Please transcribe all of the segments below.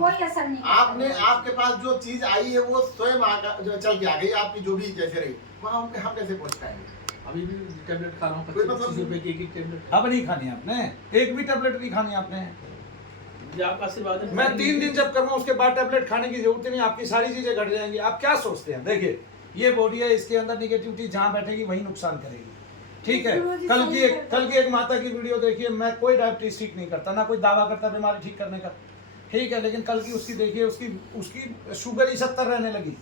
कोई असर नहीं करता। आपने आपके पास जो चीज आई है वो स्वयं जो चल के आ गई, आपकी जो भी जैसे रही, वहाँ हम कैसे पहुँच पाएंगे? अभी भी टेबलेट खा रहा हूँ, कोई 25 मतलब- रुपए की एक टेबलेट। अब नहीं खानी आपने, एक भी टेबलेट नहीं खानी आपने। ये आपका आशीर्वाद है। मैं 3 दिन जब करूँगा उसके बाद टेबलेट खाने की जरूरत ही नहीं, आपकी सारी चीजें घट जाएंगी। आप क्या सोचते हैं? देखिए ये बॉडी है, इसके अंदर निगेटिविटी जहाँ बैठेगी वही नुकसान करेगी। ठीक है, कल की एक माता की वीडियो देखिए, मैं कोई डायबिटीज ठीक नहीं करता, ना कोई दावा करता बीमारी ठीक करने का। ठीक है, लेकिन कल की उसकी देखिए, उसकी शुगर ही 70 रहने लगी,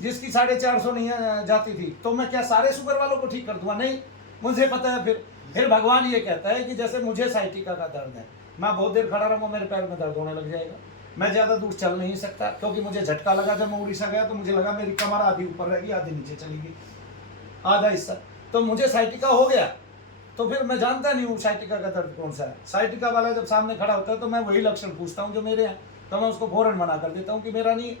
जिसकी 450 नहीं जाती थी। तो मैं क्या सारे शुगर वालों को ठीक कर दूंगा? नहीं, मुझे पता है। फिर भगवान ये कहता है कि जैसे मुझे साइटिका का दर्द है, मैं बहुत देर खड़ा रहूँगा मेरे पैर में दर्द होने लग जाएगा, मैं ज़्यादा दूर चल नहीं सकता, क्योंकि मुझे झटका लगा जब मैं उड़ीसा गया, तो मुझे लगा मेरी कमर आधी ऊपर रहेगी आधी नीचे चलेगी, आधा हिस्सा। तो मुझे साइटिका हो गया, तो फिर मैं जानता नहीं हूँ साइटिका का दर्द कौन सा है। साइटिका वाला जब सामने खड़ा होता है तो मैं वही लक्षण पूछता हूँ जो मेरे हैं, तो मैं उसको फौरन मना कर देता हूँ कि मेरा नहीं,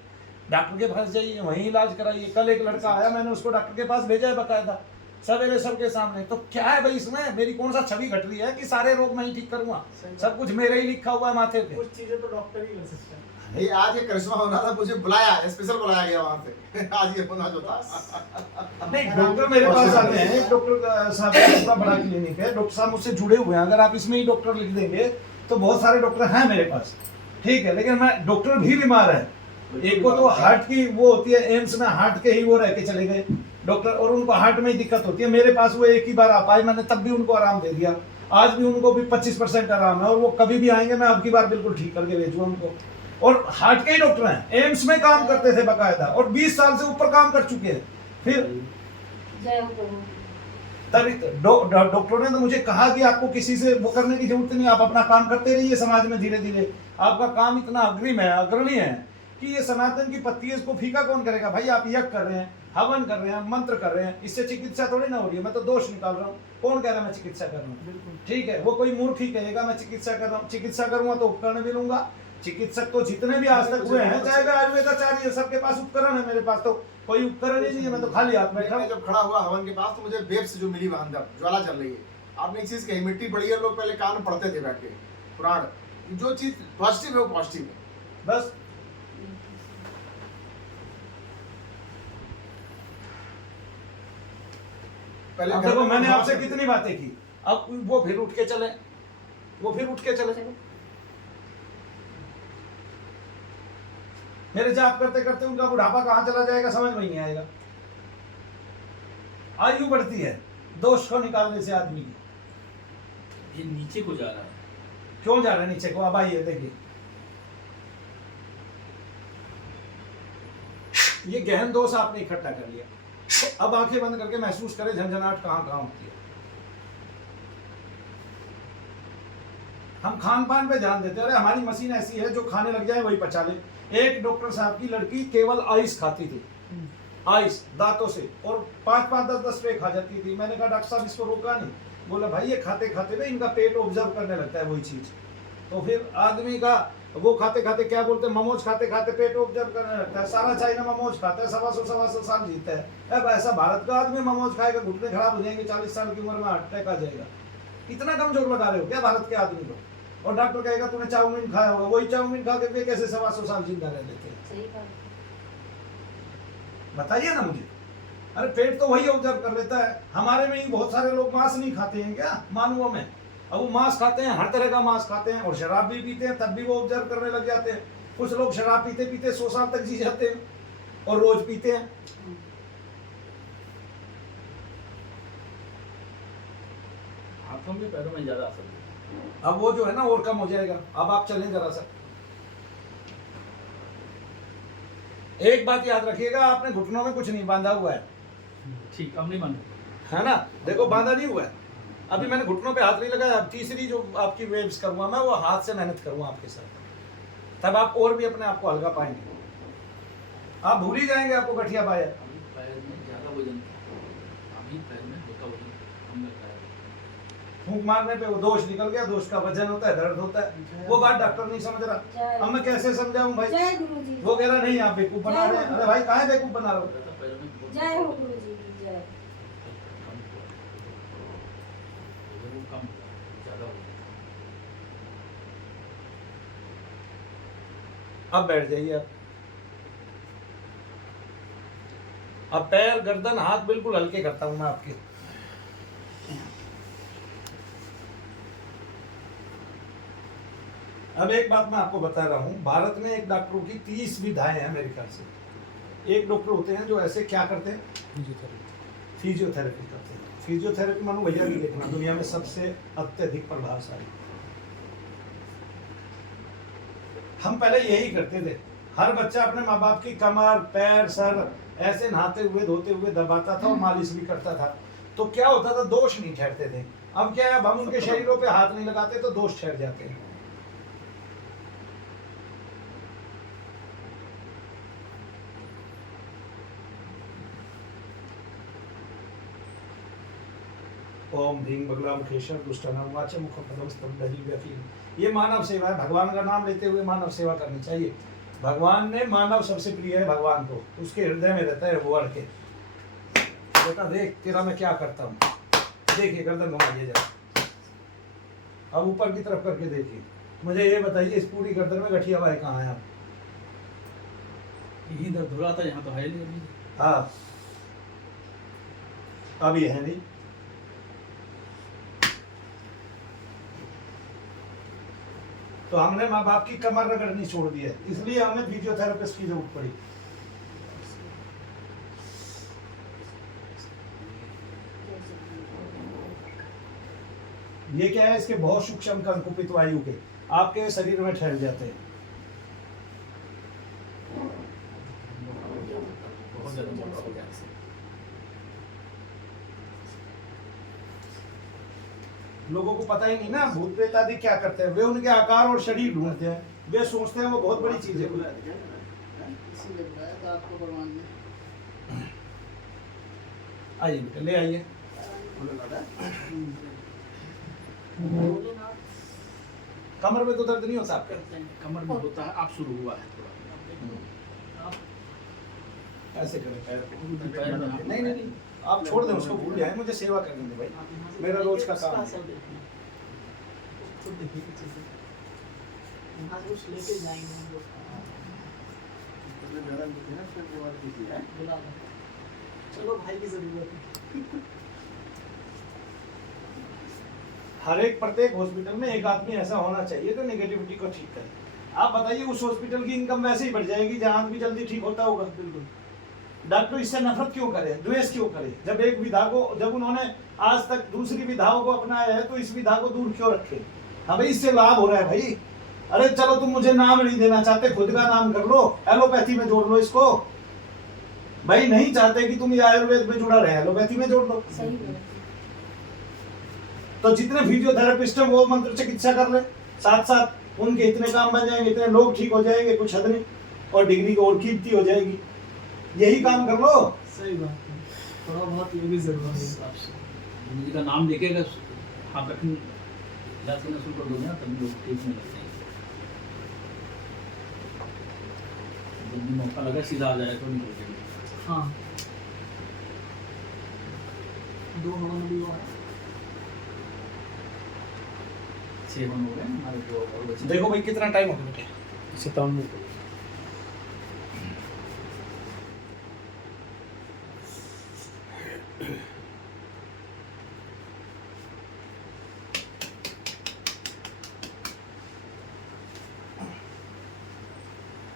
डॉक्टर के पास जाइए, वहीं इलाज कराइए। कल एक लड़का आया, मैंने उसको डॉक्टर के पास भेजा है बकायदा, सवेरे सबके सामने। तो क्या है भाई इसमें, मेरी कौन सा छवि घट रही है कि सारे रोग मैं ही ठीक करूंगा? सब कुछ मेरे ही लिखा हुआ है माथे पे। कुछ चीजें तो डॉक्टर ही कर सकते हैं। ये आज ये करिश्मा हो रहा था, मुझे बुलाया, स्पेशल बुलाया गया वहाँ पे आज ये होना जो था। नहीं, डॉक्टर मेरे पास आते हैं, एक डॉक्टर साहब का बड़ा क्लिनिक है, डॉक्टर साहब मुझसे जुड़े हुए हैं। अगर आप इसमें ही डॉक्टर लिख देंगे तो बहुत सारे डॉक्टर हैं मेरे पास। ठीक है, लेकिन मैं डॉक्टर भी बीमार है। एक को तो हार्ट की वो होती है, एम्स में हार्ट के ही वो रह के चले गए डॉक्टर, और उनको हार्ट में ही दिक्कत होती है। मेरे पास वो एक ही बार आ पाए, मैंने तब भी उनको आराम दे दिया। आज भी उनको भी 25% आराम है, और वो कभी भी आएंगे मैं अब की बार बिल्कुल ठीक करके भेजूंगा उनको। और हार्ट के ही डॉक्टर हैं, एम्स में काम करते थे बकायदा, और 20 साल से ऊपर काम कर चुके हैं। फिर जय हो प्रभु। तभी डॉक्टरों ने तो मुझे कहा कि आपको किसी से वो करने की जरूरत नहीं, आप अपना काम करते रहिए समाज में। धीरे धीरे आपका काम इतना अग्रिम है, अग्रणी है कि ये सनातन की पत्ती है, इसको फीका कौन करेगा भाई? आप यज्ञ कर रहे हैं, हवन कर रहे हैं, मंत्र कर रहे हैं, इससे चिकित्सा थोड़ी ना हो रही है। मैं तो दोष निकाल रहा हूँ, कौन कह रहा है मैं चिकित्सा कर रहा हूँ? ठीक है, वो कोई मूर्ख ही कहेगा मैं चिकित्सा कर रहा हूँ। चिकित्सा करूंगा तो उपकरण भी लूंगा। चिकित्सक तो जितने भी आज तक हुए हैं, चाहे वे आयुर्वेदाचार्य, सबके पास उपकरण है। मेरे पास तो कोई उपकरण ही नहीं है, मैं तो खाली हाथ बैठा मैं हूँ। जब खड़ा हुआ हवन के पास तो मुझे वेब्स जो मिली वहाँ अंदर ज्वाला चल रही है। आपने एक चीज कही, मिट्टी पड़ी है, लोग पहले कान में पढ़ते थे बैठ के पुराण। जो चीज पॉजिटिव है वो पॉजिटिव है बस पहले अब घर देखो में मैंने हवा आपसे चलती कितनी बातें की, अब वो फिर उठ के चले, वो फिर उठ के चले। मेरे जाप करते करते उनका बुढ़ापा कहाँ चला जाएगा समझ में नहीं आएगा। आयु बढ़ती है दोष को निकालने से आदमी की। ये नीचे को जा रहा है। क्यों जा रहे हैं नीचे को? अब आइए देखिए, ये गहन दोष आपने इकट्ठा कर लिया। अब आंखें बंद करके महसूस करें झंझनाहट कहाँ कहाँ होती है। हम खान पान पे ध्यान देते हैं, अरे हमारी मशीन ऐसी है जो खाने लग जाए वही पचा ले। एक डॉक्टर साहब की लड़की केवल आइस खाती थी, आइस दांतों से, और 5-5, 10-10 ट्रे खा जाती थी। मैंने कहा डॉक्टर साहब इसको रोका नहीं? बोला भाई ये खाते खाते ना इनका पेट ऑब्जर्व करने लगता है वही चीज। तो फिर आदमी का वो खाते खाते क्या बोलते हैं, ममोज खाते खाते पेट ऑब्जर्व करने लगता है। सारा चाइना ममोज खाता है, 125 साल जीता है। अब ऐसा भारत का आदमी ममोज खाएगा, घुटने खराब हो जाएंगे, 40 साल की उम्र में हार्ट अटैक आ जाएगा। इतना कमजोर लगा रहे हो क्या भारत के आदमी को? और डॉक्टर कहेगा तूने चाउमीन खाया होगा, वही चाउमीन खा के वे कैसे 125 साल जिंदा रह लेते हैं? सही बात। बताइए ना मुझे। अरे पेट तो वही ऑब्जर्व कर लेता है। हमारे में ही बहुत सारे लोग मांस नहीं खाते हैं क्या मानवों में? अब वो मांस खाते हैं, हर तरह का मांस खाते हैं, और शराब भी पीते हैं, तब भी वो ऑब्जर्व करने लग जाते हैं। कुछ लोग शराब पीते पीते 100 साल तक जी जाते हैं, और रोज पीते हैं। हाथों में पैरों में ज्यादा असर है। अब वो जो है ना और कम हो जाएगा। अब आप चलें जरा सा। एक बात याद रखिएगा, आपने घुटनों में कुछ नहीं बांधा हुआ है, ठीक, अब नहीं मानो। है ना? देखो बांधा नहीं हुआ है। अभी मैंने घुटनों पे हाथ नहीं लगाया। अब तीसरी जो आपकी वेव्स करूंगा मैं, वो हाथ से मेहनत करूंगा आपके साथ, तब आप और भी अपने आप को हल्का पाएंगे। आप भूल ही जाएंगे आपको गठिया पाया। अभी पैर में ज्यादा वजन था, अभी पैर में होता वजन कम लग रहा है। फूंक मारने पे वो दोष निकल गया, दोष का वजन होता है, दर्द होता है। वो बात डॉक्टर नहीं समझ रहा। अब मैं कैसे समझाऊं भाई? जय गुरु जी। वो कह रहा नहीं आप बेवकूफ बना रहे हैं। अरे भाई काहे बेवकूफ बना रहे हो? पैरों में बहुत जय हो गुरु जी की जय। कम हुआ। वजन कम हुआ, ज्यादा हो गया। अब बैठ जाइए आप। अब पैर, गर्दन, हाथ बिल्कुल हल्के करता हूं मैं आपके। अब एक बात मैं आपको बता रहा हूं, भारत में एक डॉक्टरों की 30 विधाएं हैं मेरे ख्याल से। एक डॉक्टर होते हैं जो ऐसे क्या करते हैं, फिजियोथेरेपी करते हैं। फिजियोथेरेपी मानो भैया भी देखना, दुनिया में सबसे अत्यधिक प्रभावशाली। हम पहले यही करते थे, हर बच्चा अपने माँ बाप की कमर, पैर, सर ऐसे नहाते हुए धोते हुए दबाता था और मालिश भी करता था। तो क्या होता था, दोष नहीं ठहरते थे। अब क्या है, अब हम उनके शरीरों पे हाथ नहीं लगाते तो दोष ठहर जाते हैं। ओम ह्रीं बगलामुखेश्वर दुष्टानां वाच मुखपदम स्तब्धि व्यपीन। ये मानव सेवा है, भगवान का नाम लेते हुए मानव सेवा करनी चाहिए। भगवान ने, मानव सबसे प्रिय है भगवान को, उसके हृदय में रहता है वो अड़ के। बेटा देख तेरा मैं क्या करता हूँ, देखिए गर्दन घुमाइए जरा, अब ऊपर की तरफ करके देखिए। मुझे ये बताइए इस पूरी गर्दन में गठिया हुआ है कहाँ है? आप यही दर्द हो रहा था, यहाँ तो है नहीं अभी। हाँ अभी है नहीं। तो हमने माँ बाप की कमर रगड़नी छोड़ दी है, इसलिए हमें फिजियोथेरेपिस्ट की जरूरत पड़ी। ये क्या है, इसके बहुत सूक्ष्म कण कुपित वायु के आपके शरीर में ठहर जाते हैं। बहुत ज्यादा मोटा हो गया इससे। लोगों को पता ही नहीं ना, भूत प्रेत आदि क्या करते हैं, वे उनके आकार और शरीर ढूंढते हैं, वे सोचते हैं वो बहुत बड़ी चीज है। इसीलिए बुलाया था आपको भगवान ने। आइए बेटा, ले आइए। कमर में तो दर्द नहीं होता आपका? करते हैं। कमर में होता है, आप शुरू हुआ है थोड़ा। ऐसे करें पैर को। पैर में आप- नहीं नहीं नहीं, आप छोड़ दें उसको, भूल जाए, मुझे सेवा करने दे भाई, मेरा रोज का काम है। लेके जाएंगे हम लोग। बुला लो। चलो भाई की जरूरत है। हर एक प्रत्येक हॉस्पिटल में एक आदमी ऐसा होना चाहिए जो नेगेटिविटी को ठीक करे। आप बताइए उस हॉस्पिटल की इनकम वैसे ही बढ़ जाएगी जहां भी जल्दी ठीक होता होगा। बिल्कुल। डॉक्टर इससे नफरत क्यों करे, द्वेष क्यों करे? जब एक विधा को, जब उन्होंने आज तक दूसरी विधाओं को अपनाया है तो इस विधा को दूर क्यों रखे? हाँ भाई, इससे लाभ हो रहा है भाई। अरे चलो तुम मुझे नाम नहीं देना चाहते, खुद का नाम कर लो, एलोपैथी में जोड़ लो इसको। भाई नहीं चाहते कि तुम ये आयुर्वेद में जुड़ा रहे, एलोपैथी में जोड़ दो। सही है। तो जितने फिजियोथेरेपिस्ट हैं वो मंत्र चिकित्सा कर ले, साथ साथ उनके इतने काम बन जाएंगे, इतने लोग ठीक हो जाएंगे, कुछ हद नहीं, और डिग्री और कीमती हो जाएगी। यही काम कर लो। सही बात है, थोड़ा बहुत ये भी जरूरी है। गुरु जी का नाम लेके अगर आप रखने इलाज करना शुरू कर दोगे ना, तभी लोग ठीक नहीं लगते हैं। जब भी मौका लगा सीधा आ जाए तो नहीं रुकेंगे। हाँ, 2 हवन भी हुआ है। 6 हो गए हमारे को और बचे। देखो भाई कितना टाइम हो गया बेटे। 57 मिनट।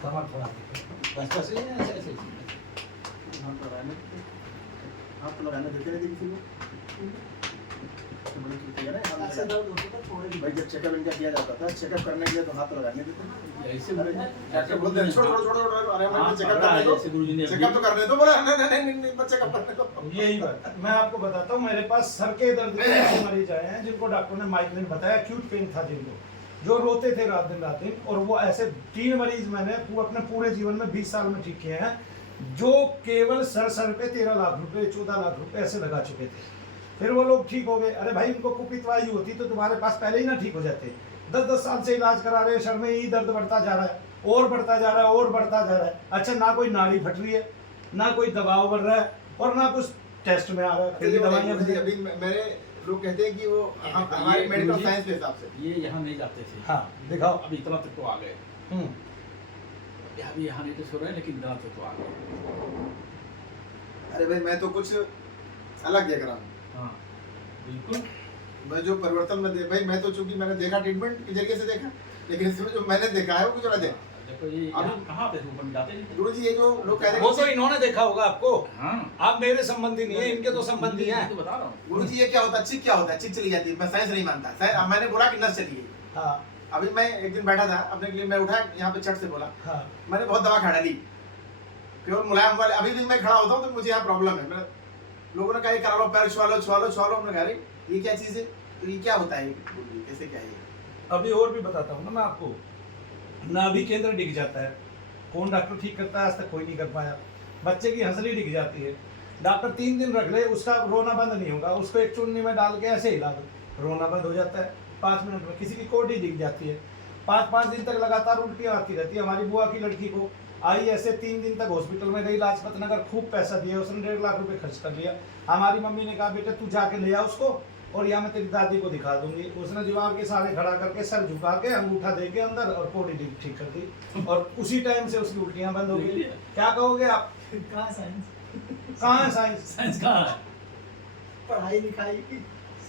कमर थोड़ा बस बस, ऐसे ऐसे ऐसे दर्द होता था थोड़े भी। भाई जब चेकअप इनका किया जाता था, चेकअप करने के लिए तो हाथ तो लगाने देते हैं। ऐसे बोले डॉक्टर बोलते हैं छोड़ छोड़ छोड़ छोड़, अरे हाँ, हमें चेकअप पकड़ा है, करने दो, जैसे गुरुजी ने चेकअप तो करने दो। बोला नहीं नहीं नहीं नहीं चेकअप करने दो। यही बात मैं आपको बताता हूँ। मेरे पास सर के दर्द के ऐसे मरीज आए हैं जिनको डॉक्टर ने माइग्रेन बताया, एक्यूट पेन था जिनको, जो रोते थे रात दिन, और वो ऐसे 3 मरीज मैंने अपने पूरे जीवन में 20 साल में ठीक किए हैं, जो केवल सर पे 13 लाख रुपए 14 लाख रुपए ऐसे लगा चुके थे। फिर वो लोग ठीक हो गए। अरे भाई उनको कुपित वायु होती तो तुम्हारे पास पहले ही ना ठीक हो जाते। 10-10 साल से इलाज करा रहे हैं, सर में ही दर्द बढ़ता जा रहा है, और बढ़ता जा रहा है, और बढ़ता जा रहा है। अच्छा, ना कोई नाड़ी फट रही है, ना कोई दबाव बढ़ रहा है, और ना कुछ टेस्ट में आ रहा है, फिर भी दवाइयां अभी अभी मेरे लोग कहते हैं कि वो हमारे मेडिकल साइंस के हिसाब से ये यहाँ नहीं जाते थे। हाँ दिखाओ। अब इतना तक तो आ गए। अभी यहाँ नहीं तो सो रहे हैं, लेकिन गलत है तो आ गए। अरे भाई मैं तो कुछ अलग देख रहा हूँ। हाँ बिल्कुल। मैं जो परिवर्तन में भाई मैं तो चूंकि मैंने देखा ट्रीटमेंट के जरिए से देखा, लेकिन इसमें जो मैंने देखा है वो कुछ अलग है। देखो ये अभी कहाँ पे ऊपर जाते नहीं थे। गुरु जी ये जो लोग कहते वो हैं तो इन्होंने देखा होगा आपको, हाँ आप मेरे संबंधी नहीं है, इनके तो संबंधी हैं। तो बता रहा हूँ। गुरु जी ये क्या होता है, चिक क्या होता है, चिक चली जाती है, मैं साइंस नहीं मानता। अब मैंने बोला कि नस चली गई। हाँ अभी मैं एक दिन बैठा था अपने के लिए, मैं उठा यहाँ पे चट से बोला, हाँ मैंने बहुत दवा खा डाली प्योर मुलायम वाले। अभी भी मैं खड़ा होता हूँ तो मुझे यहाँ प्रॉब्लम है। लोगों ने कहा ये करा लो, पैर छुआ लो छुआ लो छुआ लो। हमने कहा अरे ये क्या चीज़ है, तो ये क्या होता है, कैसे क्या है। अभी और भी बताता हूँ ना मैं आपको। नाभि केंद्र डिग जाता है, कौन डॉक्टर ठीक करता है, आज तक कोई नहीं कर पाया। बच्चे की हंसली डिग जाती है, डॉक्टर 3 दिन रख ले, उसका रोना बंद नहीं होगा, उसको एक चुन्नी में डाल के ऐसे हिला दो, रोना बंद हो जाता है 5 मिनट में। किसी की कोडी दिख जाती है, 5-5 दिन तक लगातार उल्टियाँ आती रहती है। हमारी बुआ की लड़की को आई ऐसे, 3 दिन तक हॉस्पिटल में रही, लाजपत नगर, खूब पैसा दिया उसने, 1.5 लाख रुपए खर्च कर लिया। हमारी मम्मी ने कहा बेटे तू जाके ले आ उसको, और या मैं तेरी दादी को दिखा दूंगी। उसने दीवार के सारे खड़ा करके सर झुका के अंगूठा दे के अंदर और कोडी ठीक कर दी, और उसी टाइम से उसकी उल्टियाँ बंद हो गई। क्या कहोगे आप? कहाँ साइंस, कहाँ है साइंस? साइंस कहाँ है? पढ़ाई लिखाई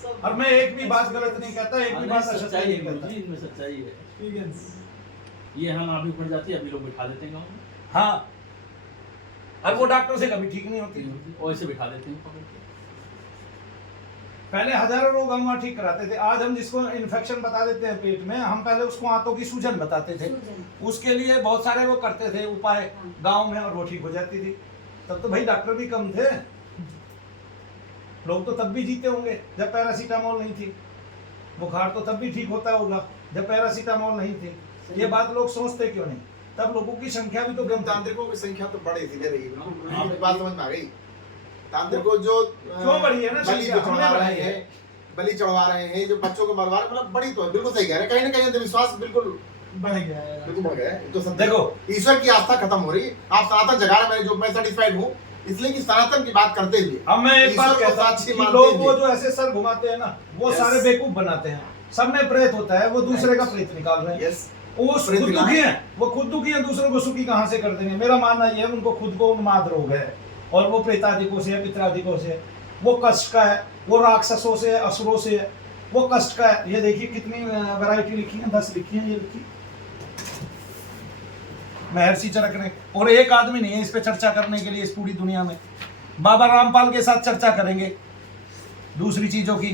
सब। और मैं एक भी बात गलत नहीं कहता, एक भी बात सच्चाई असत्य है नहीं गुरु कहता। जी, इनमें सच्चाई है। एक्सपीरियंस। ये हम आदमी पड़ जाती है, अभी लोग बिठा देते हैं गाँव में, हाँ, और वो डॉक्टर से कभी ठीक नहीं होती। और ऐसे बिठा देते हैं पकड़ के। पहले हजारों लोग हम वहाँ ठीक कराते थे, आज हम जिसको इन्फेक्शन बता देते हैं पेट में, हम पहले उसको आंतों की सूजन बताते थे। उसके लिए बहुत सारे वो करते थे उपाय गांव में, और वो ठीक हो जाती थी। तब तो भाई डॉक्टर भी कम थे, लोग तो तब भी जीते होंगे जब पैरासीटामोल नहीं थी। बुखार तो तब भी ठीक होता होगा जब पैरासीटामोल नहीं थी। ये बात लोग सोचते क्यों नहीं? तब लोगों की संख्या भी तो कम थी। तांत्रिकों की संख्या तो बढ़ी धीरे रही, आपकी बात समझ में आ गई। तांत्रिकों जो क्यों बढ़ी है ना बलि जो संख्या, चढ़वा हमने रहे बढ़ाई है। हैं, बलि चढ़वा रहे हैं, जो बच्चों को मरवा रहे हैं, मतलब बड़ी तो है, बिल्कुल सही कह रहे हैं। कहीं ना कहीं अंधविश्वास बिल्कुल बढ़ गया है। बिल्कुल बढ़ गया है। ये तो सत्य देखो, है। ईश्वर की आस्था खत्म हो रही है, आप सनातन जगा रहे हैं। जो मैं सेटिस्फाइड हूँ इसलिए कि सनातन की बात करते हुए अब मैं एक बात ईश्वर को कहता हूं साक्षी कि मानते लोग वो हुए। जो ऐसे सर घुमाते हैं ना, वो Yes. सारे बेवकूफ बनाते हैं। सब में प्रेत होता है, वो दूसरे का प्रेत निकाल रहे हैं। यस, वो प्रेत खुद निकाल- दुखी हैं, वो खुद दुखी हैं, दूसरों को सुखी कहाँ से कर देंगे? मेरा मानना ये है उनको खुद को उन्माद रोग है, और वो प्रेतादिकों से है, पितरादिकों से है, वो कष्ट का है, वो राक्षसों से है, असुरों से है, वो कष्ट का है। ये देखिए कितनी वैरायटी लिखी है, 10 लिखी है, ये लिखी महर्षि चरक ने। और एक आदमी नहीं है इस पे चर्चा करने के लिए इस पूरी दुनिया में। बाबा रामपाल के साथ चर्चा करेंगे दूसरी चीजों की।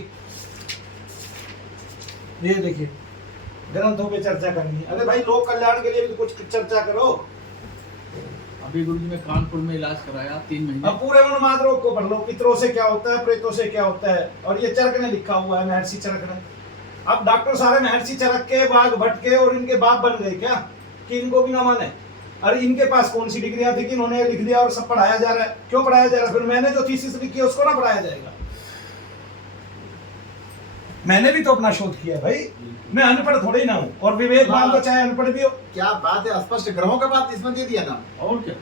ये देखिए ग्रंथों पे चर्चा करनी है। अरे भाई लोक कल्याण के लिए भी तो कुछ चर्चा करो। अभी गुरु जी मैं कानपुर में इलाज कराया 3 महीने। अब पूरे उन्माद रोग को पढ़ लो, पितरों से क्या होता है, प्रेतों से क्या होता है, और ये चरक ने लिखा हुआ है, महर्षि चरक ने। अब डॉक्टर सारे महर्षि चरक के, बाघ भट्ट के और इनके बाप बन गए क्या, कि इनको भी ना माने? अरे इनके पास कौन सी डिग्रियां थी कि इन्होंने लिख दिया और सब पढ़ाया जा रहा है? क्यों पढ़ाया जा रहा है? फिर मैंने जो थीसिस लिखी है उसको ना पढ़ाया जाएगा? मैंने भी तो अपना शोध किया भाई, मैं अनपढ़ थोड़ी ना हूँ। और विवेकवान तो चाहे अनपढ़ भी हो। क्या बात है, स्पष्ट ग्रहों का बात इसमें दे दिया ना। और क्या,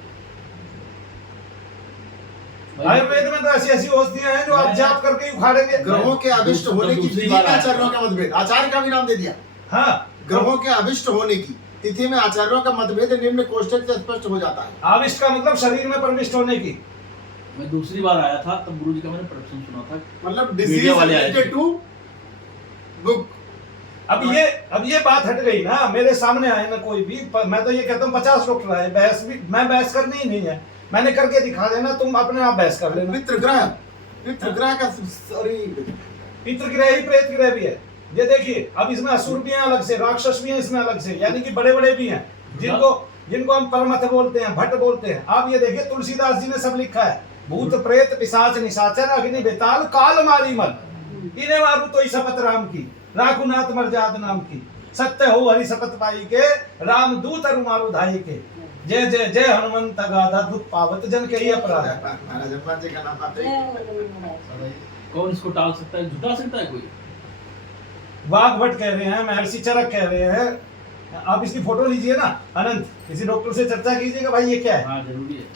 आयुर्वेद में तो ऐसी ऐसी औषधियां हैं जो आप जाप करके ही उखाड़ेंगे। ग्रहों के अभिष्ट होने की दूसरी तिथि बार में आया। आचार्यों का मतभेद, आचार्य का भी नाम दे दिया। हाँ, ग्रहों के अभिष्ट होने की तिथि में आचार्यों का मतभेद निम्न कोष्ठक से स्पष्ट हो जाता है। आविष्ट का मतलब शरीर में प्रविष्ट होने की। मैं दूसरी बार आया था तब गुरु जी का मैंने प्रवचन सुना था। मतलब मीडिया डिसीज वाले आए थे। Related to book. अब ये बात हट गई ना, मेरे सामने आए ना कोई भी। मैं तो ये कहता हूँ 50 डॉक्टर आए, बहस भी, मैं बहस करनी ही नहीं है, मैंने करके दिखा देना, तुम अपने आप बहस कर लेना। मित्र ग्रह का सॉरी पितृ ग्रह ही प्रेत ग्रह भी है। ये देखिए अब इसमें असुर भी हैं अलग से, राक्षस भी हैं इसमें अलग से, यानी कि बड़े बड़े भी हैं जिनको हम परमथ बोलते हैं, भट्ट बोलते हैं। आप ये देखिए तुलसीदास जी ने सब लिखा है, भूत प्रेत पिशाच निशाचर अग्नि बेताल काल मारी मल, इन्हें मारू तो शपथ राम की, राघुनाथ मर्याद नाम की, सत्य हो हरि शपथ पाई के, राम दूत अरु मारू धाई के, जय जय जय हनुमंत गाधा दुख पावत जन के ही अपराध। महाराज हनुमान जी का नाम पाते हैं। कौन इसको टाल सकता है, झुटा सकता है कोई? वाघ भट्ट कह रहे हैं, महर्षि चरक कह रहे हैं। आप इसकी फोटो लीजिए ना अनंत, किसी डॉक्टर से चर्चा कीजिएगा भाई ये क्या है। हाँ जरूरी है।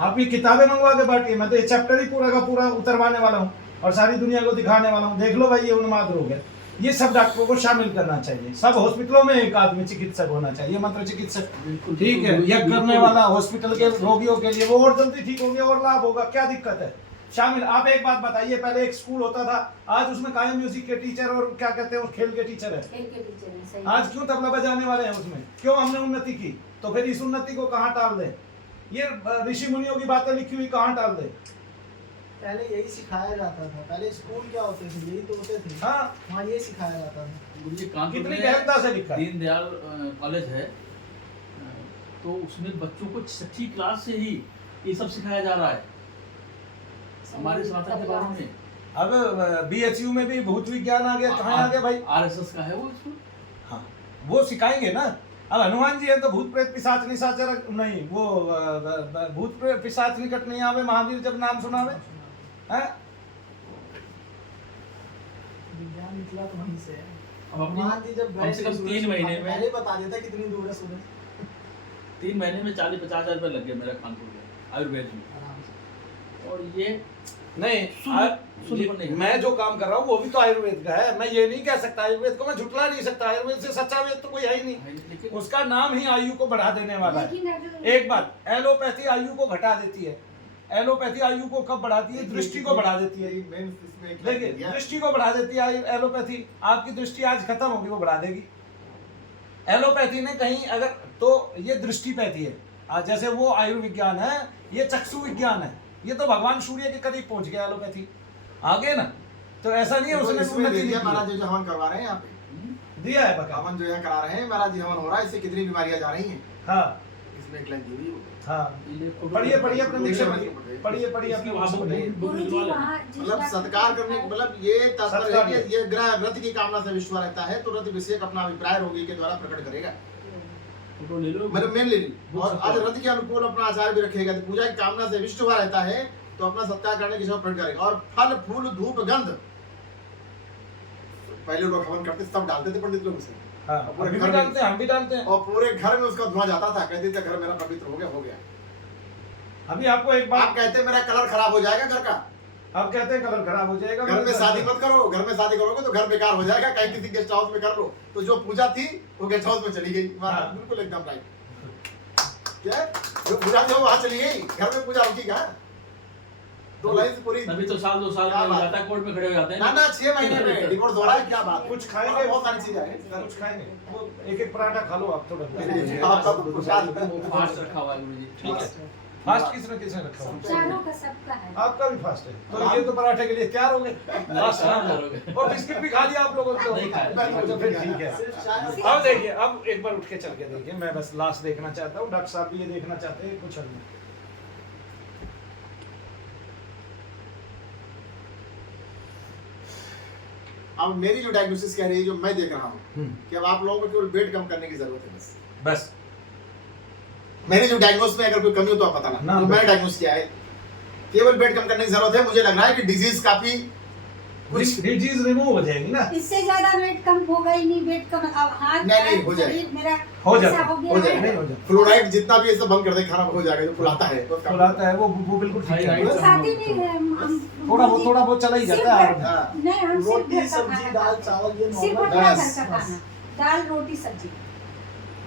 आप ये किताबें मंगवा के बांटिए, मैं तो ये चैप्टर ही पूरा का पूरा उतरवाने वाला हूँ और सारी दुनिया को दिखाने वाला हूँ। देख लो भाई ये उन्माद रोग है, ये सब डॉक्टरों को शामिल करना चाहिए। सब हॉस्पिटलों में एक आदमी चिकित्सक होना चाहिए, मंत्र चिकित्सक। बिल्कुल, ठीक है, बिल्कुल, यज्ञ करने बिल्कुल। वाला हॉस्पिटल के रोगियों के लिए, वो और जल्दी ठीक होंगे और लाभ होगा, क्या दिक्कत है? शामिल। आप एक बात बताइए, पहले एक स्कूल होता था, आज उसमें कायम म्यूजिक के टीचर और क्या कहते हैं, खेल के टीचर है। खेल के टीचर हैं, सही आज क्यों तबला बजाने वाले हैं उसमें? क्यों हमने उन्नति की? तो फिर इस उन्नति को कहाँ टाल दें? ये ऋषि मुनियों की बातें लिखी हुई कहाँ टाल दें? पहले यही सिखाया जाता था। पहले स्कूल क्या होते थे, यही तो होते थे। हाँ, वहाँ ये सिखाया जाता था। गुरुजी कानपुर कितनी में गहनता से लिखा है। दीनदयाल कॉलेज है, तो उसमें बच्चों को 6ठी क्लास से ही ये सब सिखाया जा रहा है हमारे सनातन के बारे में। अब बीएचयू में भी भूत विज्ञान आ गया, कहाँ आ गया भाई? आरएसएस का है वो स्कूल। हाँ, वो सिखाएंगे ना। अब हनुमान जी है तो भूत प्रेत पिशाच निशाचर नहीं, वो भूत प्रेत पिशाच निकट नहीं आवे, महावीर जब नाम सुनावे। हैं? विज्ञान निकला तो वहीं से है। अब अपनी हनुमान जी जब कम से कम 3 महीने में पहले बता देता कितनी दूर है सूरज। 3 महीने में 40-50 हज़ार रुपये लग गए मेरा कानपुर में आयुर्वेद में। आराम से। और ये नहीं, सुन नहीं। मैं जो काम कर रहा हूँ वो भी तो आयुर्वेद का है। मैं ये नहीं कह सकता, आयुर्वेद को मैं झुटला नहीं सकता। आयुर्वेद से सच्चा वेद तो कोई है ही नहीं। लेकिन उसका नाम ही आयु को बढ़ा देने वाला है। लेकिन अगर- एक बात, एलोपैथी आयु को घटा देती है। एलोपैथी आयु को कब बढ़ाती है? दृष्टि को बढ़ा देती है। देखिए, दृष्टि को बढ़ा देती है एलोपैथी। आपकी दृष्टि आज खत्म होगी, वो बढ़ा देगी। एलोपैथी ने कहीं अगर, तो ये दृष्टिपैथी है। आज जैसे वो आयुर्विज्ञान है, ये चक्षु विज्ञान है। ये तो भगवान सूर्य के करीब पहुंच गया एलोपैथी। आगे ना, तो ऐसा नहीं है उसने उन्नति नहीं की। महाराज जो हवन करवा रहे हैं यहाँ पे, दिया है बका। हवन जो यहाँ करा रहे हैं, महाराज जी हवन हो रहा है, इससे कितनी बीमारियां जा रही हैं। हाँ इसमें एक लाइन दी हुई है। हाँ, पढ़िए पढ़िए अपने मुख से पढ़िए, पढ़िए अपने मुख से पढ़िए। गुरुजी वहाँ जिस मतलब डॉक्टर सत्कार को करने, मतलब ये तात्पर्य सत्कार है कि ये ग्रह रथ की कामना से विश्व रहता है, तो रथ विषयक अपना अभिप्राय रोगी के द्वारा प्रकट करेगा। फोटो ले लो। मतलब मेन ले ली। और आज रथ के अनुकूल अपना आचार भी रखेगा, तो पूजा की कामना से विष्णु हुआ रहता है, तो अपना सत्कार करने की प्रकट करेगा। और फल फूल धूप गंध, पहले लोग हवन करते सब डालते थे पंडित लोग उसे, हाँ, अभी भी डालते हैं, हम भी डालते हैं। और पूरे घर में उसका धुआं जाता था, कहते थे घर मेरा पवित्र हो गया, हो गया। अभी आपको एक आप बात, कहते मेरा कलर खराब हो जाएगा घर का, आप कहते हैं कलर खराब हो जाएगा। घर में शादी मत करो, घर में शादी करोगे तो घर बेकार हो जाएगा, कहीं किसी गेस्ट हाउस में कर लो। तो जो पूजा थी वो गेस्ट हाउस में चली गई। हाँ। बिल्कुल एकदम राइट। क्या जो पूजा थी वो वहां चली गई, घर में पूजा रुकी कहाँ? 2 लाइन से पूरी। तभी तो साल 2 साल क्या में हो बात जाता है, कोर्ट में खड़े हो जाते हैं। ना ना 6 महीने में डिवोर्स हो रहा है, क्या बात। कुछ खाएंगे, बहुत सारी चीजें हैं। कुछ खाएंगे, वो एक पराठा खा लो आप थोड़ा। आपका तो प्रसाद है। फास्ट रखा हुआ है गुरुजी। ठीक है। फास्ट किसने किसने रखा हुआ? चारों का सबका है। आपका भी फास्ट है, तो ये तो पराठे के लिए तैयार हो गए। फास्ट ना, और बिस्किट भी खा लिया आप लोगों ने तो। नहीं खाया। अच्छा, फिर ठीक है। सिर्फ चाय। अब देखिए, अब एक बार उठ के चल के देखिए, मैं बस लास्ट देखना चाहता हूँ। डॉक्टर साहब भी ये देखना चाहते हैं, कुछ नहीं। अब मेरी जो डायग्नोसिस कह रही है, जो मैं देख रहा हूँ कि अब आप लोगों को केवल वेट कम करने की जरूरत है बस। बस मैंने जो डायग्नोस में अगर कोई कमी हो तो आप बताना। ना, जो मैंने डायग्नोस किया है, केवल वेट कम करने की जरूरत है। मुझे लग रहा है कि डिजीज काफी कुछ डिजीज रिमूव हो जाएगी ना। इससे ज्यादा वेट कम होगा ही नहीं। वेट कम अब हाथ नहीं, हो जाएगा। शरीर मेरा हो ऐसा जाएगा, हो गया हो है। जाएगा। नहीं हो जाएगा। फ्लोराइड जितना भी ये सब बंद कर दे, खाना हो जाएगा। जो फुलाता है वो काम- फुलाता है, वो बिल्कुल ठीक है। वो साथ ही नहीं है, हम थोड़ा बहुत चला ही जाता है। सिर्फ हाँ। नहीं, हम सिर्फ रोटी घर का सब्जी खाना दाल खाते हैं। चावल ये सिर्फ नॉर्मल अपना बस, घर का खाना, दाल रोटी सब्जी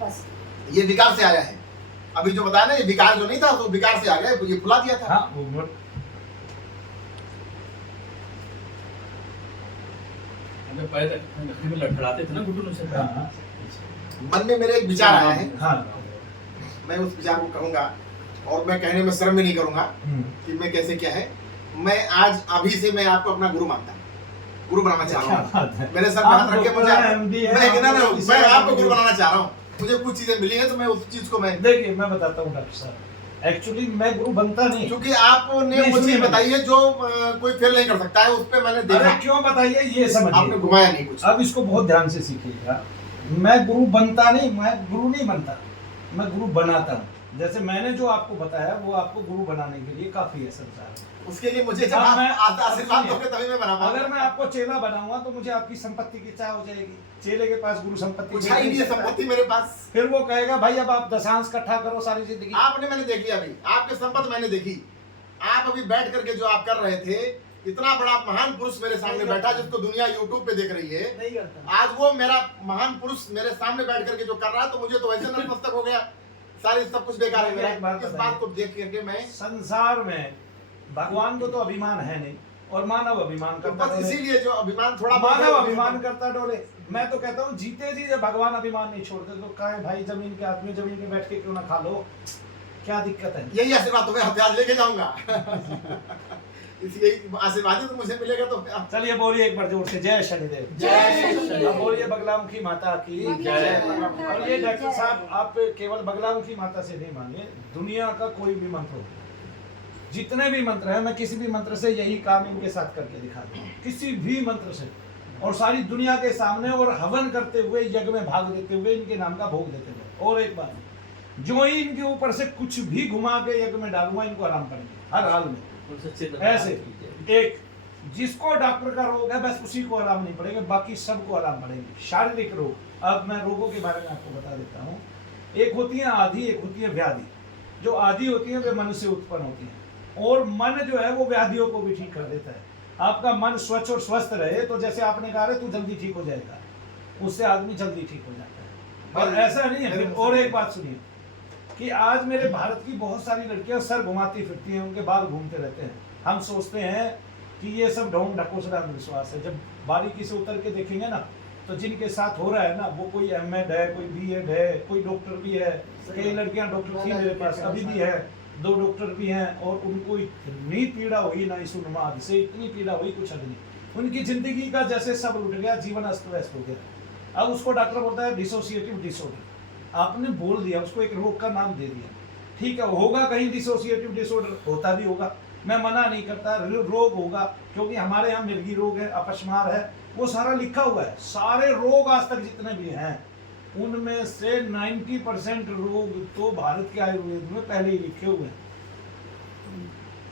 बस। ये विकार से आया है। अभी जो बताया ना, ये विकार जो नहीं था, तो विकार से आ गया, ये फुला दिया था। हाँ, वो हमें पैर रखने में लड़खड़ाते थे ना घुटनों से। हाँ, मन में मेरे एक विचार आया है, हाँ, मैं उस विचार को कहूंगा, और मैं कहने में शर्म भी नहीं करूंगा कि मैं कैसे क्या है। मैं आज अभी से मैं आपको अपना गुरु मानता हूँ, गुरु बनाना चाह रहा हूँ। मेरे सर पे हाथ रख के मुझे मैं आपको गुरु बनाना चाह रहा हूँ। मुझे कुछ चीजें मिली हैं, तो मैं उस चीज को मैं, देखिए मैं बताता हूँ डॉक्टर साहब, एक्चुअली मैं गुरु बनता नहीं। क्योंकि आपने नहीं, वो चीज सुनिए बताई है जो कोई फेल नहीं कर सकता है, उस पे मैंने अरे देखा। क्यों बताइए, ये आपने समझिए। घुमाया नहीं कुछ। अब इसको बहुत ध्यान से सीखिएगा। मैं गुरु बनता नहीं, मैं गुरु नहीं बनता, मैं गुरु बनाता हूँ। जैसे मैंने जो आपको बताया, वो आपको गुरु बनाने के लिए काफी है संसार। उसके लिए मुझे जब हाँ, मैं- आप आशीर्वाद दोगे तभी मैं बना पाऊंगा। अगर मैं आपको चेला बनाऊंगा तो मुझे आपकी संपत्ति की चाह हो जाएगी। चेले के पास गुरु संपत्ति कुछ है ही नहीं है संपत्ति मेरे पास। फिर वो कहेगा भाई अब आप दशांश इकट्ठा करो सारी जिंदगी। आपने मैंने देखी, अभी आपकी संपत्ति मैंने देखी। आप अभी बैठ करके जो आप कर रहे थे, इतना बड़ा महान पुरुष मेरे सामने बैठा जिसको दुनिया यूट्यूब पे देख रही है, नहीं करता। आज वो मेरा महान पुरुष मेरे सामने बैठ करके जो कर रहा है, तो मुझे तो वैसे नतमस्तक हो गया, सारी सब कुछ बेकार है मेरा। एक बात इस बताइए। बात को देख करके मैं संसार में भगवान को तो अभिमान है नहीं, और मानव अभिमान तो करता बस डोले। इसीलिए जो अभिमान थोड़ा बहुत मानव है, अभिमान करता डोले। मैं तो कहता हूँ जीते जी जब भगवान अभिमान नहीं छोड़ते तो कहे भाई जमीन के आदमी जमीन पे बैठ के क्यों ना खा लो, क्या दिक्कत है? यही आशीर्वाद तुम्हें हथियार लेके जाऊंगा। यही आशीर्वाद ही तो मुझे मिलेगा। तो चलिए बोलिए एक बार जोर से, जय शनिदेव। जय शनिदेव। अब बोलिए बगलामुखी माता की जय। और ये डॉक्टर साहब, आप केवल बगलामुखी माता से नहीं मानिए, दुनिया का कोई भी मंत्र हो, जितने भी मंत्र हैं, मैं किसी भी मंत्र से यही काम इनके साथ करके दिखा दूं, किसी भी मंत्र से, और सारी दुनिया के सामने, और हवन करते हुए, यज्ञ में भाग देते हुए, इनके नाम का भोग देते हुए। और एक बात, जो ही इनके ऊपर से कुछ भी घुमा के यज्ञ में डालूंगा, इनको आराम पड़ेगी हर हाल में। ऐसे एक जिसको डॉक्टर का रोग है बस उसी को आराम नहीं पड़ेगा, बाकी सबको आराम पड़ेगी। शारीरिक रोग, अब मैं रोगों के बारे में आपको बता देता हूँ। एक होती है आदि, एक होती है व्याधि। जो आदि होती है वे मन से उत्पन्न होती है, और मन जो है वो व्याधियों को भी ठीक कर देता है। आपका मन स्वच्छ और स्वस्थ रहे तो जैसे आपने कहा तू जल्दी ठीक हो जाएगा, उससे आदमी जल्दी ठीक हो जाता है। और ऐसा नहीं है। और एक बात सुनिए कि आज मेरे भारत की बहुत सारी लड़कियां सर घुमाती फिरती हैं, उनके बाल घूमते रहते हैं। हम सोचते हैं कि ये सब ढोंग ढकोसला अंधविश्वास है। जब बारीकी से उतर के देखेंगे ना, तो जिनके साथ हो रहा है ना, वो कोई एमएड है, कोई बीएड है, कोई डॉक्टर भी है। कई लड़कियां डॉक्टर थी मेरे पास, अभी भी है, 2 डॉक्टर भी हैं, और उनको इतनी पीड़ा हुई ना इस उन्माद से, इतनी पीड़ा हुई कुछ हद नहीं। उनकी जिंदगी का जैसे सब लुट गया, जीवन अस्त व्यस्त हो गया। अब उसको डॉक्टर बोलता है डिसोसिएटिव डिसऑर्डर। आपने बोल दिया, उसको एक रोग का नाम दे दिया, ठीक है, होगा कहीं डिसोसिएटिव डिसऑर्डर, होता भी होगा, मैं मना नहीं करता, रोग होगा, क्योंकि हमारे यहाँ मिर्गी रोग है, अपशमार है, वो सारा लिखा हुआ है। सारे रोग आज तक जितने भी हैं, उनमें से 90% रोग तो भारत के आयुर्वेद में पहले ही लिखे हुए हैं।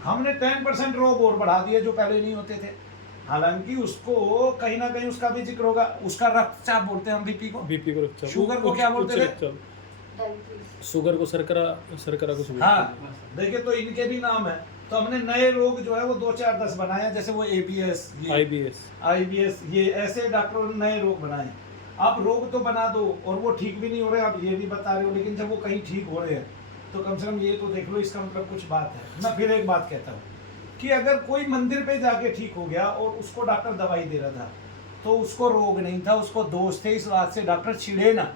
हमने 10% रोग और बढ़ा दिए जो पहले नहीं होते थे। हालांकि उसको कहीं ना कहीं उसका भी जिक्र होगा। उसका रक्तचाप बोलते हैं हम, बीपी को रक्तचाप। शुगर को क्या बोलते थे? रक्तचाप। शुगर को शर्करा को शुगर। हाँ, देखिए तो इनके भी नाम है। तो हमने नए रोग जो है वो 2 4 10 बनाए हैं, जैसे वो ABS, IBS, ये ऐसे डॉक्टरों ने नए रोग बनाए। आप रोग तो बना दो और वो ठीक भी नहीं हो रहे, आप ये भी बता रहे हो, लेकिन जब वो कहीं ठीक हो रहे हैं तो कम से कम ये तो देख लो, इसका मतलब कुछ बात है। मैं फिर एक बात कहता हूँ कि अगर कोई मंदिर पे जाके ठीक हो गया और उसको डॉक्टर दवाई दे रहा था, तो उसको रोग नहीं था, उसको दोष थे। इस बात से डॉक्टर छिड़े ना।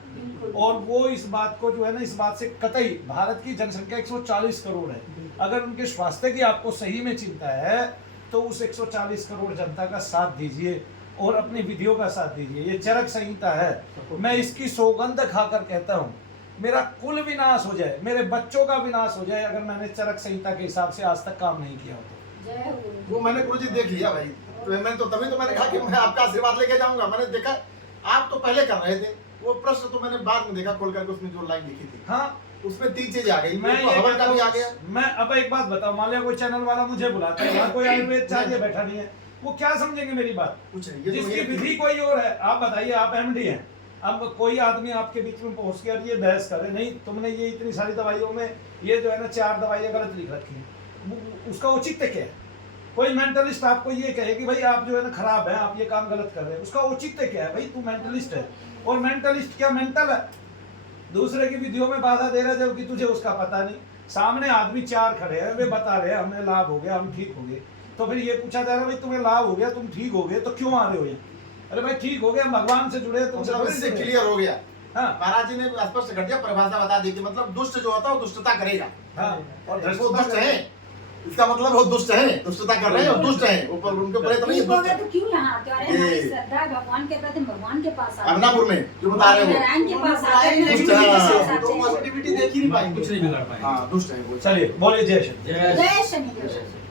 और वो इस बात को जो है ना, इस बात से कतई, भारत की जनसंख्या 140 करोड़ है, अगर उनके स्वास्थ्य की आपको सही में चिंता है तो उस 140 करोड़ जनता का साथ दीजिए और अपनी विधियों का साथ दीजिए। ये चरक संहिता है, मैं इसकी सौगंध खाकर कहता हूँ, मेरा कुल विनाश हो जाए, मेरे बच्चों का विनाश हो जाए, अगर मैंने चरक संहिता के हिसाब से आज तक काम नहीं किया हो तो। वो मैंने गुरुजी देख लिया भाई, तो मैं तो तभी तो मैंने कहा कि मैं आपका आशीर्वाद लेके जाऊंगा। मैंने देखा आप तो पहले कर रहे थे, वो प्रश्न तो मैंने बाद में देखा खोल करके, उसमें जो लाइन लिखी थी, हाँ, उसमें 3 चीजें आ गई। मैं तो ये हवन का भी आ गया। मैं अब एक बात बताऊं, मान लिया कोई चैनल वाला मुझे बुलाता है, यहाँ कोई आयुर्वेद चाहिए बैठा नहीं है, वो क्या समझेंगे मेरी बात? कुछ नहीं, ये तो जिसकी मेरी- विधि कोई और है। आप बताइए, आप MD हैं, अब कोई आदमी आपके बीच में पहुंच के ये बहस करे, नहीं तुमने ये इतनी सारी दवाइयों में ये जो है ना 4 दवाइयां गलत लिख रखी हैं, उसका औचित्य क्या है? कोई मेंटलिस्ट आपको ये कहे कि भाई आप जो है ना खराब है, आप ये काम गलत कर रहे हैं, उसका औचित्य क्या है? भाई तू मेंटलिस्ट है, और मेंटलिस्ट क्या मेंटल है? दूसरे की विधियों में बाधा दे रहा है जबकि तुझे उसका पता नहीं। सामने आदमी 4 खड़े हैं, वे बता रहे हैं हमें लाभ हो गया, हम ठीक हो गए, तो फिर ये पूछा जा रहा है भाई तुम्हें लाभ हो गया, तुम ठीक हो गए, तो क्यों आ रहे हो ये? अरे भाई ठीक हो गया, भगवान से जुड़े, तुमसे मतलब इससे क्लियर हो गया। हाँ, महाराज जी ने स्पष्ट घटिया परिभाषा बता दी कि मतलब दुष्ट जो होता है वो दुष्टता करेगा, हाँ, और वो दुष्ट है, इसका मतलब वो दुष्ट है, दुष्टता कर रहे हैं और दुष्ट है, ऊपर उनके ऊपर तो नहीं ठीक हो दुष्ट गए है। तो क्यों यहाँ आते हो? अरे हमारी श्रद्धा है भगवान के प्रति, भगवान के पास आते हैं। अमनापुर में जो बता रहे हो, नारायण के पास आते हैं, दुष्ट नारायण के है। पास आते हैं। पॉजिटिविटी देख ही नहीं पाएंगे। कुछ नहीं बिगाड़ पाएंगे। हाँ दुष्ट है वो। चलिए बोलिए जय श्री। जय जय शनिदेव।